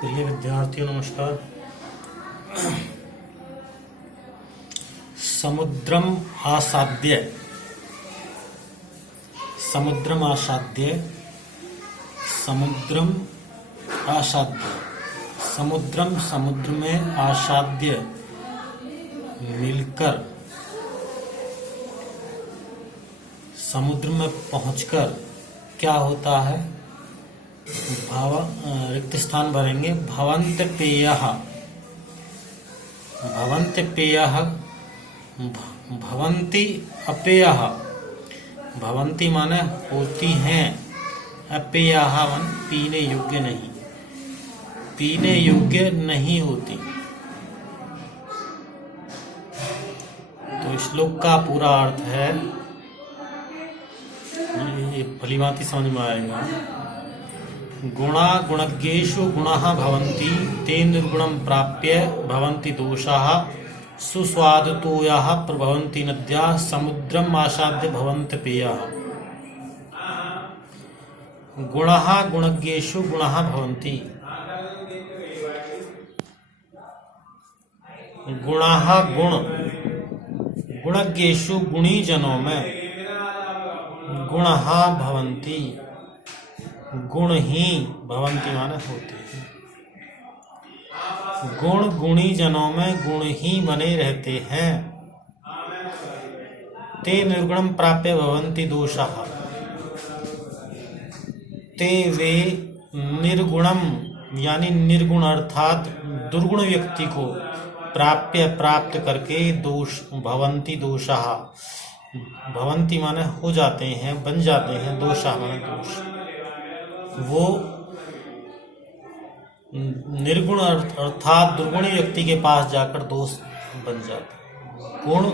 प्रिय विद्यार्थियों नमस्कार। समुद्रम आसाद्य, समुद्रम आसाद्य, समुद्रम आसाद्य, समुद्रम समुद्र में, आसाद्य मिलकर, समुद्र में पहुंचकर क्या होता है? रिक्त स्थान भरेंगे। भवन्त पेयः, भवन्त पेयः, भवन्ति अपेयः, भवन्ति माने होती हैं, अपेयः माने पीने योग्य नहीं, पीने योग्य नहीं होती। तो श्लोक का पूरा अर्थ है, ये भलीभांति समझ में आएगा। गुणा गुणज्ञेषु गुणाः भवन्ति, ते निर्गुणं प्राप्य भवन्ति दोषाः, सुस्वादुतोयाः प्रभवन्ति नद्याः, समुद्रम् आसाद्य भवन्ति पेयः। गुणाः गुणज्ञेषु गुणाः भवन्ति, गुणाः गुण, गुणज्ञेषु गुणी जनों में, गुणाः भवन्ति, गुण ही भवन्ति माने होते हैं। गुण गुणी जनों में गुण ही बने रहते हैं। ते निर्गुणम प्राप्य भवन्ति दोषाः, ते वे निर्गुणम यानी निर्गुण अर्थात दुर्गुण व्यक्ति को प्राप्य प्राप्त करके दोष भवन्ति दोषाः, भवन्ति माने हो जाते हैं, बन जाते हैं, दोषाः माने दोष। वो निर्गुण अर्थात दुर्गुणी व्यक्ति के पास जाकर दोष बन जाते। गुण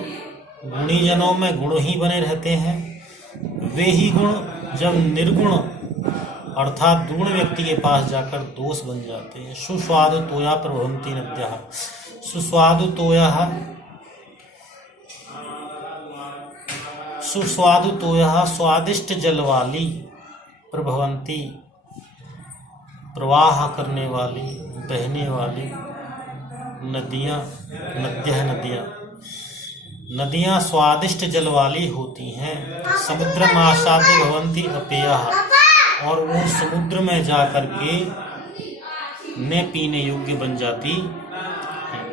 गुणी जनों में गुण ही बने रहते हैं। वे ही गुण जब निर्गुण अर्थात दुर्गुण व्यक्ति के पास जाकर दोष बन जाते हैं। सुस्वादु तोया प्रभवन्ति नद्याः, सुस्वादु तोयाः, सुस्वादु तोयाः स्वादिष्ट जल वाली, प्रभवन्ति प्रवाह करने वाली, बहने वाली नदियाँ, नद्यः नदियाँ, नदियाँ स्वादिष्ट जल वाली होती हैं। समुद्रम आसाद्य भवन्ति अपेयः, और वो समुद्र में जाकर के न पीने योग्य बन जाती हैं।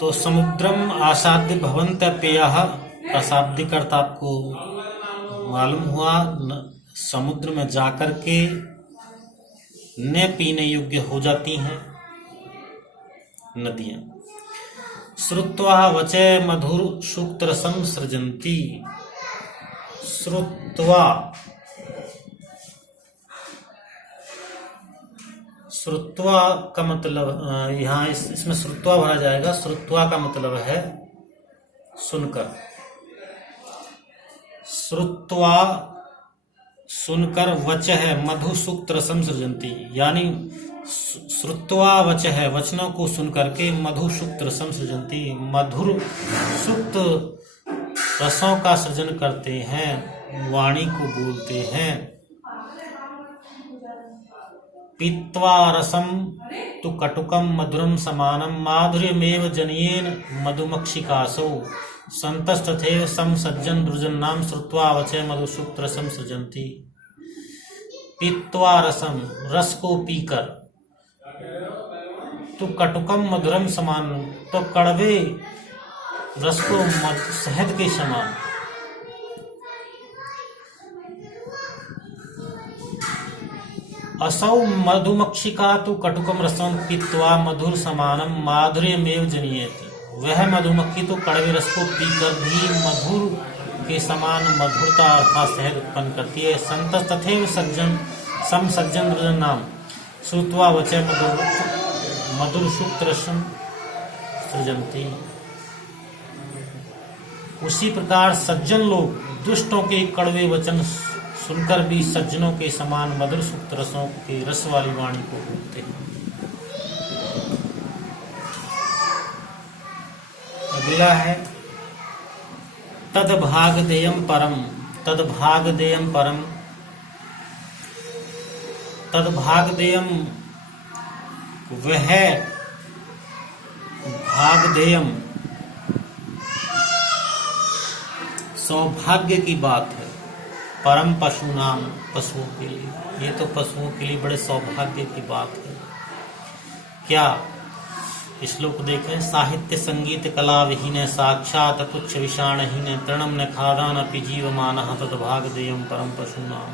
तो समुद्रम आसाद्य भवन्ति अपेयः, अशाब्दिक अर्थ आपको मालूम हुआ। समुद्र में जाकर के न पीने योग्य हो जाती हैं नदियां। श्रुत्वा वचः मधुर सूक्त रसं सृजन्ति, श्रुत्वा, श्रुत्वा का मतलब यहाँ इसमें श्रुत्वा भरा जाएगा। श्रुत्वा का मतलब है सुनकर, श्रुत्वा सुनकर, वचः मधु सूक्त रसं सृजन्ति, यानी श्रुत्वा वचः वचनों को सुनकर के मधु सूक्त रसं सृजन्ति, मधुर सूक्त रसों का सृजन करते हैं, वाणी को बोलते हैं। पीत्वा रसम तु कटुकम मधुरम समानम, माधुर्यमेव जनयेन मधुमक्षिकासो, संतस्तथैव सम सज्जन दुर्जन्नाम, श्रुत्वा वचः मधु सूक्त रसं सृजन्ति। पीत्वा रसम, रस को पीकर, तो कटुकम मधुरम समान, तो कड़वे रस को शहद के समान। असौ मधुमक्षिका तो कटुकम रसम पीत्वा मधुर समानम, माधुर्यमेव जनयेत, वह मधुमक्खी तो कड़वे रस को पीकर भी मधुर के समान मधुरता अर्थात शहद उत्पन्न करती है। संतस तथैव सज्जन सम सज्जन दुर्जन नाम, श्रुत्वा वचः मधुर सूक्त रसं सृजन्ति। उसी प्रकार सज्जन लोग दुष्टों के कड़वे वचन सुनकर भी सज्जनों के समान मधुर सूक्त रसों के रस वाली वाणी को बोलते हैं। अगला है तद्भागदेयं परम, तद्भागदेयं परम, तद्भागधेयम, वह भागधेयम सौभाग्य की बात है, परम पशु नाम, पशुओं के लिए। ये तो पशुओं के लिए बड़े सौभाग्य की बात है। क्या? श्लोक देखें। साहित्य संगीत कला विहीन, साक्षात पुच्छ विषाणहीन, तृणम न खादानपि जीवमानः, तद्भागधेयम परम पशु नाम।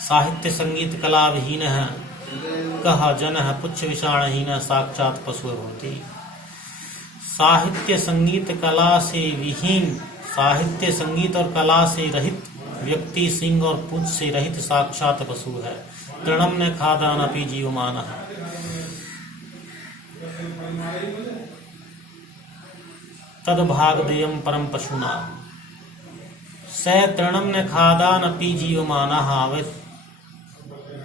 साहित्य संगीत कला विहीन कह जन पुच्छ विषाणहीन, साक्षात पशु भवति। साहित्य संगीत कला से विहीन, साहित्य संगीत और कला से रहित व्यक्ति सिंह और पुच्छ से रहित साक्षात पशु है। तृणम न खादानपि जीवमानः, तद्भागधेयम परम पशुना। स तृणम न खादानपि जीवमानः,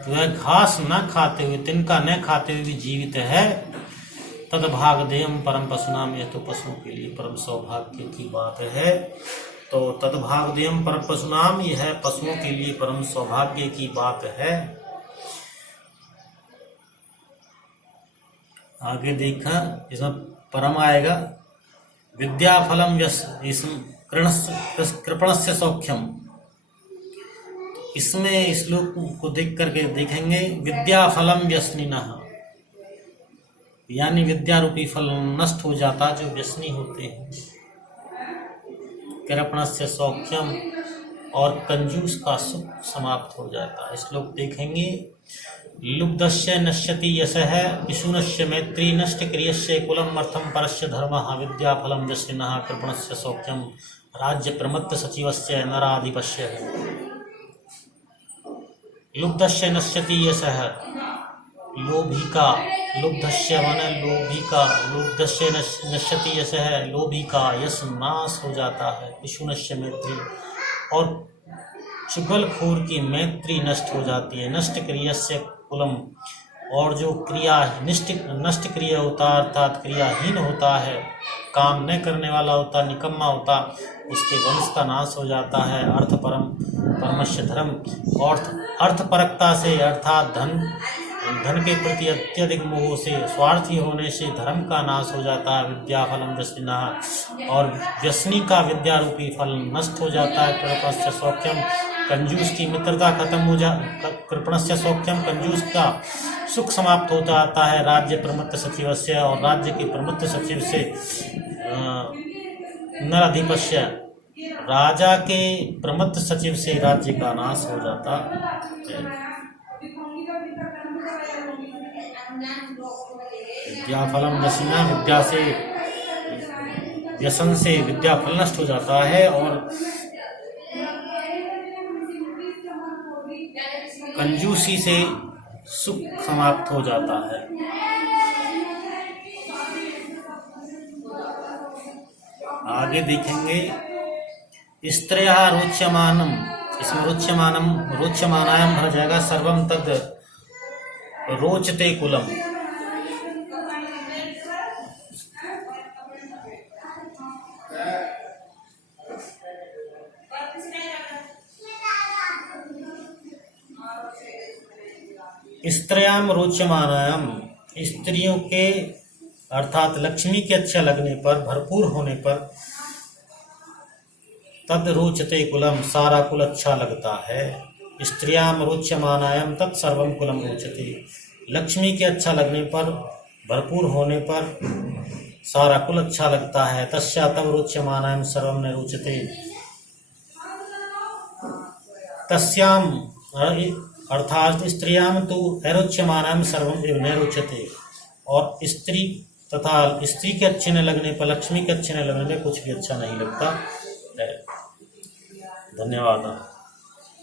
वह घास न खाते हुए, तिनका न खाते हुए भी जीवित है। तद्भागधेयम परम पशुनाम, यह तो पशुओं के लिए परम सौभाग्य की बात है। तो तद्भागधेयम परम पशुनाम, यह पशुओं के लिए परम सौभाग्य की बात है। आगे देखा, इसमें परम आएगा। विद्याफलम यश कृपणस्य सौख्यम। इसमें श्लोक को देख करके देखेंगे, विद्याफलम व्यसनिनः, यानी विद्या रूपी फल नष्ट हो जाता जो व्यसनी होते हैं। कृपणस्य सौख्यम, और कंजूस का सुख समाप्त हो जाता है। श्लोक देखेंगे। लुब्धस्य नश्यति यशः, पिशुनस्य मैत्री, नष्ट क्रियस्य कुलम अर्थम परस्य धर्मः, विद्याफलम व्यसनिनः, कृपणस्य सौख्यम, राज्य प्रमत्त सचिवस्य नराधिपस्य। लुब्धस्य नश्यति यशः, लोभी का, लुब्धस्य मन लोभी का, लुब्धस्य नश्यति यशः, लोभी का यश नाश हो जाता है। पिशुनस्य मैत्री, और चुगलखोर की मैत्री नष्ट हो जाती है। नष्ट क्रियस्य कुलम, और जो क्रिया नष्ट क्रिया होता अर्थात क्रियाहीन होता है, काम न करने वाला होता, निकम्मा होता, उसके वंश का नाश हो जाता है। अर्थ परमस्य धर्म, और अर्थपरकता से अर्थात धन के प्रति अत्यधिक मोह से, स्वार्थी होने से धर्म का नाश हो जाता है। विद्याफलम व्यसनिनः, और व्यसनी का विद्या रूपी फल नष्ट हो जाता है। कृपणस्य सौख्यम, कंजूस की मित्रता खत्म हो जा, कृपणस्य सौख्यम, कंजूस का सुख समाप्त हो जाता है। राज्य प्रमत्त सचिवस्य, और राज्य के प्रमत्त सचिव से नराधिपस्य, राजा के प्रमत्त सचिव से राज्य का नाश हो जाता है। विद्याफलम व्यसनिनः, विद्या से, व्यसन से विद्या फल नष्ट हो जाता है, और कंजूसी से सुख समाप्त हो जाता है। आगे देखेंगे। स्त्रियः रोच्यमानम, इसमें रोच्यमानायाम भर जाएगा। सर्वम तद रोचते कुलम, स्त्रियाम रोच्यमानायाम, स्त्रियों के अर्थात लक्ष्मी के अच्छा लगने पर, भरपूर होने पर, तद रोचते कुलम, सारा कुल अच्छा लगता है। स्त्रियाम रोच्यमानायाम तत् सर्वम कुलम रोचते, लक्ष्मी के अच्छा लगने पर, भरपूर होने पर सारा कुल अच्छा लगता है। तस्या तव रोच्यमानायाम सर्वम न रोचते, तस्याम अर्थात स्त्रियाम तो अरोच्यमानाम सर्वम एव न रोचते, और स्त्री तथा स्त्री के अच्छे न लगने पर, लक्ष्मी के अच्छे न लगने पर कुछ भी अच्छा नहीं लगता है। धन्यवाद।